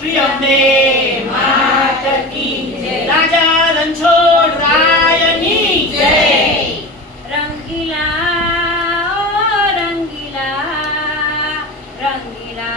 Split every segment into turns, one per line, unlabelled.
श्री अम्बे माता की जय राजा रणछोड़ रायनी जय
रंगीला ओ रंगीला रंगीला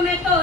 prometo